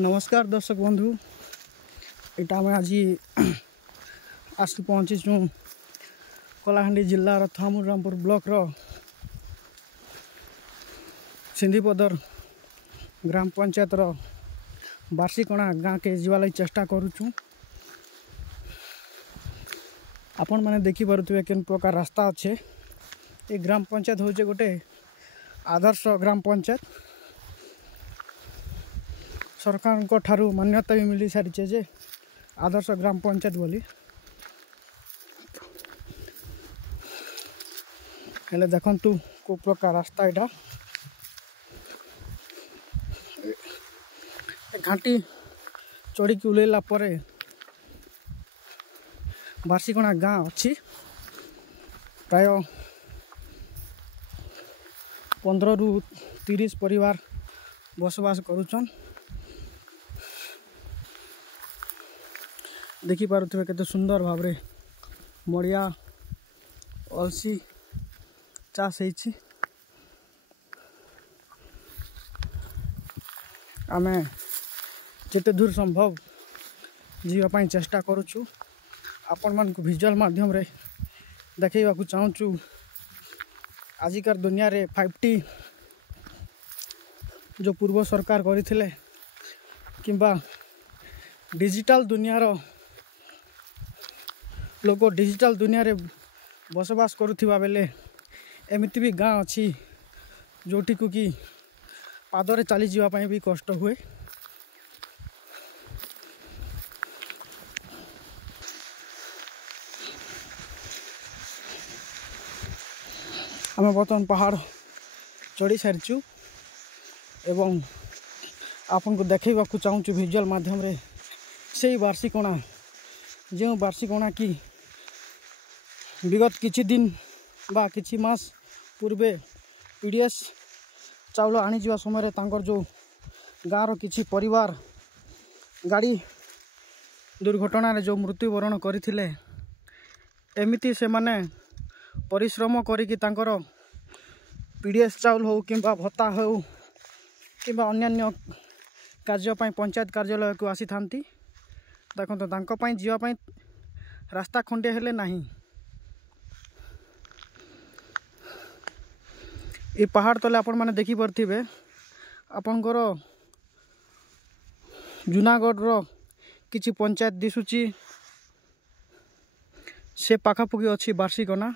नमस्कार दर्शक बंधु यहाँ आम आज आसी पहुँचीचु कलाहांडी जिलार थामुरामपुर ब्लॉक रो सिंधीपदर ग्राम पंचायत रो बार्षिकणा गाँ के जीवा लगी चेष्टा करुचु। आपण मैंने देखी पारुथिबे केन प्रकार रास्ता अच्छे। ये ग्राम पंचायत होचे गोटे आदर्श ग्राम पंचायत। सरकार को ठारू मान्यता भी मिली सारी जे आदर्श ग्राम पंचायत बोली। हेले देखंतु को प्रकार रास्ता एटा घाटी चढ़ी की उलेला परे बार्षिकणा गाँ अच्छी प्राय 15 ରୁ 30 परिवार बसवास करुचन। देखी पारुथिबे केते सुंदर भाव रे मड़िया अलसी चाष होइछि। आमे जेते दूर संभव जीवा पाई चेष्टा करुछु। आपण मान को विजुअल माध्यम रे देखैबा को चाहूछु। आजिकार दुनिया रे 5T जो पूर्व सरकार करथिले किंबा डिजिटल दुनिया रो लोग डिजिटल दुनिया रे बसवास करुथिबा बेले एमिति भी गाँ अच्छी जोटी को कि पादरे चली जीवा पाई भी कष्ट हुए। आम बर्तमान पहाड़ चढ़ी सारीचु एवं आपन को देखैबा को चाहूँ विजुअल माध्यम रे से बार्षिकणा जो बार्षिकणा की विगत किछि दिन बा किछि मास पूर्वे पीडीएस चाउल आनी जीवा समय तांकर जो गाँव किछि परिवार गाड़ी दुर्घटना रे जो मृत्युवरण करथिले एमिति से माने परिश्रम करिकि तांकर पीडीएस चाउल हो किंबा भत्ता हो किंबा अन्यान्य कार्य पाई पंचायत कार्यालय को आसी थांती। देखो तांको पाई जीवा पाई रास्ता खंडे हेले नहीं। ये पहाड़ तले आपण माने देखी पारथिबे आपनकर जूनागढ़ रो किछि पंचायत दिसुची से पाखापुखी अच्छी बार्षिकणा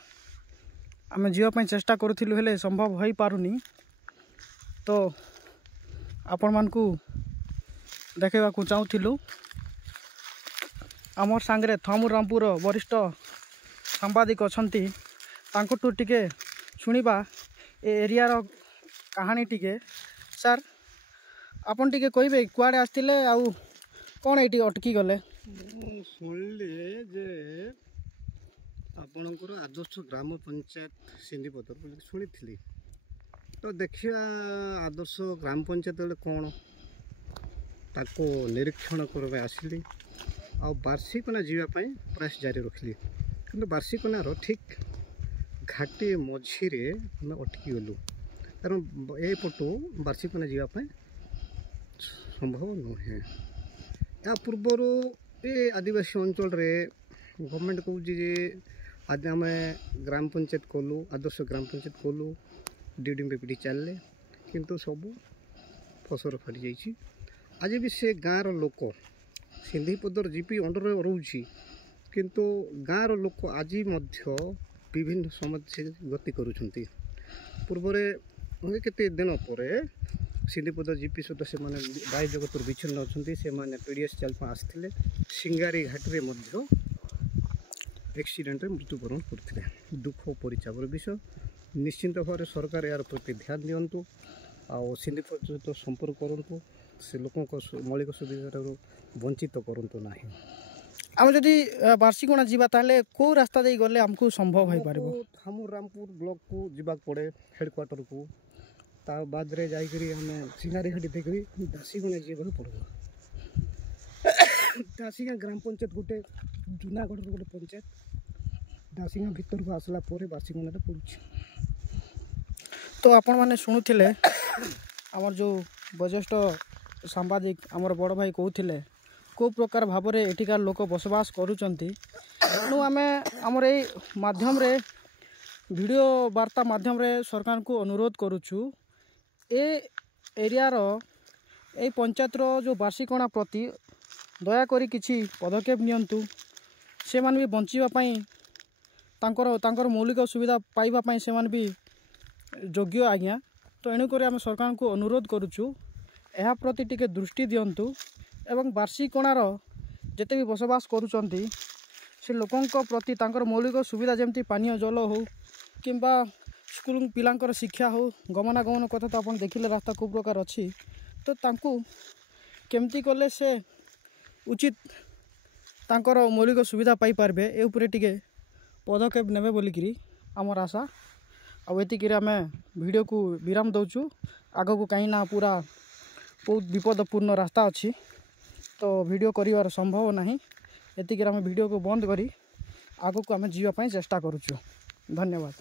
आम जीवाई चेष्टा करूँ हेले संभव हो पारुनी। तो आपण मानकु देखा चाहूँ आमर सांगरे थामुरामपुर वरिष्ठ सांबादिक अच्छी तांकटू टिके शुणिबा ए एरिया रो कहानी टिके। सर आपन टिके कहबे कुआडे आस्तिले आउ कोन एटी अटकी गले? शुणिले जे आपणकर आदर्श ग्राम पंचायत सिंधीपदर शुणी थी। तो देखिया आदर्श ग्राम पंचायत बेले कौन ताको निरीक्षण करबे आसिली आ बार्षिकणा जीवाई प्रयास जारी रखली। कि बार्षिकणार ठीक घाटी मझीरे आम अटकी गलु कारण एपटू बार्षिकणा जीवाई संभव नुहे। या पूर्वर ये आदिवासी अंचल रे गवर्नमेंट कहूँ जे आज आम ग्राम पंचायत कलु आदर्श ग्राम पंचायत कलु डीडीपी चलले किंतु सब फसर फाटी जाइए। आज भी से गाँव लोक सिंधीपदर जीपी अंडर रोची किंतु गाँव लोक आज विभिन्न समस्या गति करुँच। पूर्व केते दिन पर सिंधीपदर जीपी सहित से बाह्य जगत विच्छिन्न अच्छा से पीडीएस चाल आसते सिंगारी घाटी एक्सीडेंट मृत्युवरण करते। दुख परिचापर विषय निश्चिंत भाव सरकार यार प्रति ध्यान दिंतु आउ सिंधीपद सहित संपर्क करूँ से लोक मौलिक सुविधा वंचित करूँ ना। आम जदि बार्षिकणा जीवा ताले को रास्ता दे गले हमको संभव हो पारिबो? थामुरामपुर ब्लॉक को जीवा पड़े हेडक्वार्टर को ता बाद रे जाई करी हमें सिंगारी घाटी देखि दासीगणा जीवा पड़ो। दासीगा ग्राम पंचायत गोटे जूनागढ़ गोटे पंचायत दासीगा भीतर को आसला परे बार्षिकणा पड़ुछि। तो आपण माने शुणुथिले आमर जो वरिष्ठ ସାମ୍ବାଦିକ ଆମର ବଡ଼ ଭାଇ କହୁଥିଲେ କେଉଁ ପ୍ରକାର ଭାବରେ ଏଠିକାର ଲୋକ ବସବାସ କରୁଛନ୍ତି। ତେଣୁ ଆମେ ଆମର ଏଇ ମାଧ୍ୟମରେ ଭିଡ଼ିଓ ବାର୍ତ୍ତା ମାଧ୍ୟମରେ ସରକାରଙ୍କୁ ଅନୁରୋଧ କରୁଛୁ ଏ ଏରିଆର ଏଇ ପଞ୍ଚାୟତର ଯେଉଁ ବାର୍ଷିକଣା ପ୍ରତି ଦୟାକରି କିଛି ପଦକ୍ଷେପ ନିଅନ୍ତୁ। ସେମାନେ ବି ବଞ୍ଚିବା ପାଇଁ ତାଙ୍କର ମୌଳିକ ସୁବିଧା ପାଇବା ପାଇଁ ସେମାନେ ବି ଯୋଗ୍ୟ ଆଜ୍ଞା। ତ ଏଣୁକରି ଆମେ ସରକାରଙ୍କୁ ଅନୁରୋଧ କରୁଛୁ ଏହା ପ୍ରତି ଟିକେ ଦୃଷ୍ଟି ଦିଅନ୍ତୁ ଏବଂ ବାର୍ଷିକଣାର ଯେତେ ବି ବସବାସ କରୁଛନ୍ତି ସେ ଲୋକଙ୍କ ପ୍ରତି ତାଙ୍କର ମୌଳିକ ସୁବିଧା ଯେମିତି ପାନୀୟ ଜଳ ହେଉ କିମ୍ବା ସ୍କୁଲ ପିଲାଙ୍କର ଶିକ୍ଷା ହେଉ ଗମନାଗମନ କଥା ତ ଆପଣ ଦେଖିଲେ ରାସ୍ତା କେଉଁ ପ୍ରକାର ଅଛି। ତ ତାଙ୍କୁ କେମିତି କଲେ ସେ ଉଚିତ ତାଙ୍କର ମୌଳିକ ସୁବିଧା ପାଇପାରିବେ ଏ ଉପରେ ଟିକେ ପଦକ୍ଷେପ ନେବେ ବୋଲିକିରି ଆମର ଆଶା। ଆଉ ଏତିକିରେ ଆମେ ଭିଡ଼ିଓକୁ ବିରାମ ଦେଉଛୁ। ଆଗକୁ କାହିଁକି ନା ପୁରା ବହୁତ ବିପଦପୂର୍ଣ୍ଣ ରାସ୍ତା ଅଛି ତ ଭିଡ଼ିଓ କରିବାର ସମ୍ଭବ ନାହିଁ। ଏତିକିରେ ଆମେ ଭିଡ଼ିଓକୁ ବନ୍ଦ କରି ଆଗକୁ ଆମେ ଯିବା ପାଇଁ ଚେଷ୍ଟା କରୁଛୁ। ଧନ୍ୟବାଦ।